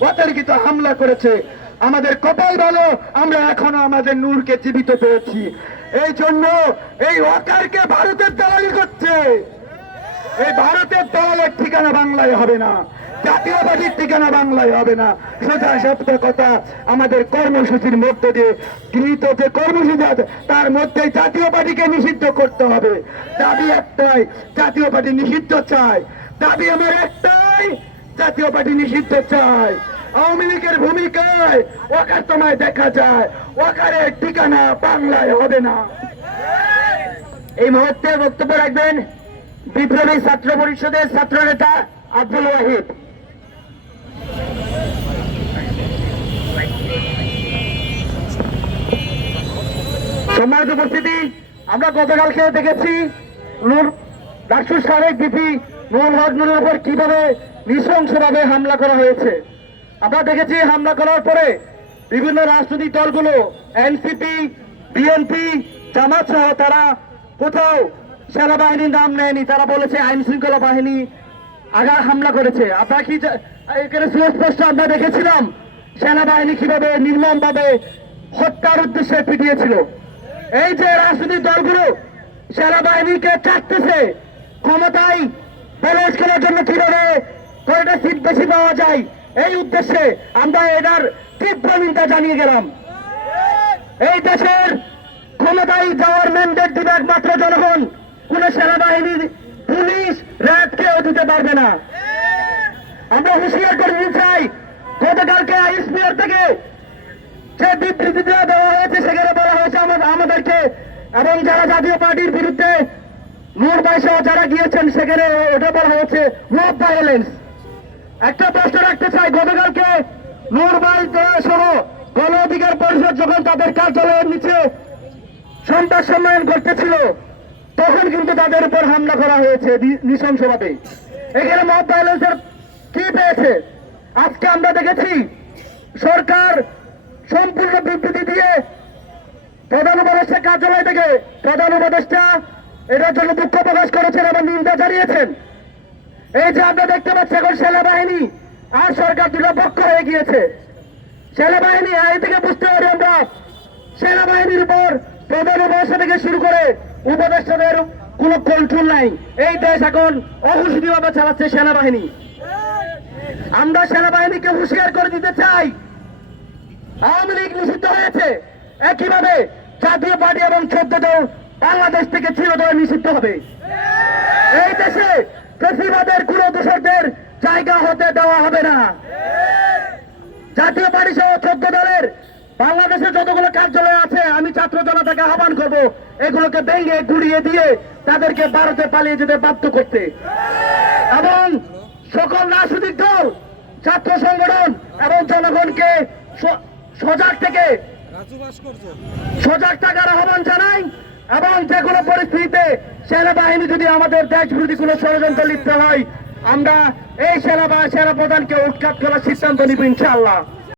অতর্কিত হামলা করেছে। আমাদের কপাল ভালো, আমরা এখনও আমাদের নূরকে জীবিত পেয়েছি। এই জন্য এই ওয়াকারকে ভারতের দালালি করছে। এই ভারতের দলের ঠিকানা বাংলায় হবে না। জাতীয়বাদীর ঠিকানা বাংলায় হবে না। সোজা সত্য কথা, আমাদের কর্মসূচির মধ্যে দিয়ে গৃহীত যে কর্মসূচি আছে, তার মধ্যে জাতীয় পার্টিকে নিষিদ্ধ করতে হবে। দাবি একটাই জাতীয় পার্টি নিষিদ্ধ চাই দাবি আমার একটাই জাতীয় পার্টি নিষিদ্ধ চাই। আওয়ামী লীগের ভূমিকায় ওকার তোমায় দেখা যায়। ওকারের ঠিকানা বাংলায় হবে না। এই মুহূর্তে বক্তব্য রাখবেন বিপ্লবী ছাত্র পরিষদের ছাত্র নেতা আব্দুল ওয়াহিদ। সম্মানিত উপস্থিতি, আমরা গতকালকে দেখেছি নূর ডাকসুর সাবেক বিপি নুরুল হক নুরের উপর কীভাবে নৃশংসভাবে হামলা করা হয়েছে? আমরা দেখেছি হামলা করার পরে বিভিন্ন রাজনৈতিক দলগুলো, এনসিপি, বিএনপি, জামাত সহ তারা কোথাও সেনাবাহিনীর নাম নেয়নি। তারা বলেছে আইন শৃঙ্খলা বাহিনী আগা হামলা করেছে। আপনারা কি এখানে সুস্পষ্ট আমরা দেখেছিলাম সেনাবাহিনী কীভাবে নির্মমভাবে হত্যার উদ্দেশ্যে পিটিয়েছিল। এই যে রাজনৈতিক দলগুলো সেনাবাহিনীকে চাটতেছে ক্ষমতায় করার জন্য কীভাবে কয়টা সিট বেশি পাওয়া যায়? এই উদ্দেশ্যে আমরা এটার তীব্র নিন্দা জানিয়ে গেলাম। এই দেশের ক্ষমতায় যাওয়ার ম্যান্ডেট দিবে একমাত্র জনগণ। কোন সেনাবাহিনীর পুলিশ র্যাব কেউ দিতে পারবে না। আমরা হুঁশিয়ার করে দিতে চাই, গতকালকে আইসপিআর থেকে যে বিবৃতিটা দেওয়া হয়েছে, সেখানে বলা হয়েছে আমাদেরকে এবং যারা জাতীয় পার্টির বিরুদ্ধে নূর সহ যারা গিয়েছেন, সেখানে ওটা বলা হয়েছে মব ভায়োলেন্স একটা প্রশ্ন রাখতে চাই, গতকালকে নূরবাই সহ গণ অধিকার পরিষদ যখন তাদের কার্যালয়ের নিচে সন্ত্রাস সম্মেলন করতেছিল, তখন কিন্তু তাদের উপর হামলা করা হয়েছে নি- নৃশংসভাবে এখানে মব ভায়োলেন্সের কি পেয়েছে? আজকে আমরা দেখেছি, সরকার সম্পূর্ণ বিবৃতি দিয়ে প্রধান উপদেষ্টা কার্যালয় থেকে প্রধান উপদেষ্টা এটার জন্য দুঃখ প্রকাশ করেছেন এবং নিন্দা জানিয়েছেন। এই যে আমরা দেখতে পাচ্ছি এখন সেনাবাহিনী আর সরকার দুটো পক্ষ হয়ে গিয়েছে। সেনাবাহিনী এই থেকে বুঝতে পারি আমরা, সেনাবাহিনীর উপর প্রধান উপদেষ্টা থেকে শুরু করে উপদেষ্টাদের কোনো কন্ট্রোল নাই। এই দেশ এখন অহুসিদি ভাবে চালাচ্ছে সেনাবাহিনী। আমরা সেনাবাহিনীকে হুঁশিয়ার করে দিতে চাই। আওয়ামী লীগ নিষিদ্ধ হয়েছে। একইভাবে জাতীয় পার্টি এবং চোদ্দ দল বাংলাদেশ থেকে চিরতরে নিষিদ্ধ হবে। এই দেশে ফেসিবাদের কোন দোষকদের জায়গা হতে দেওয়া হবে না। জাতীয় পার্টি সহ চোদ্দ দলের বাংলাদেশের যতগুলো কার্যালয় আছে, আমি ছাত্র জনতাকে আহ্বান করব, এগুলোকে ভেঙে গুড়িয়ে দিয়ে তাদেরকে ভারতে পালিয়ে যেতে বাধ্য করতে। এবং সকল রাজনৈতিক দল, ছাত্র সংগঠন এবং জনগণকে সজাগ থেকে সজাগ থাকার আহ্বান জানাই এবং যে কোনো পরিস্থিতিতে সেনাবাহিনী যদি আমাদের দেশ বিরোধী কোনো ষড়যন্ত্র লিপ্ত হয়, আমরা এই সেনা বা সেনা প্রধানকে উৎখাত করার সিদ্ধান্ত নিব ইনশাআল্লাহ।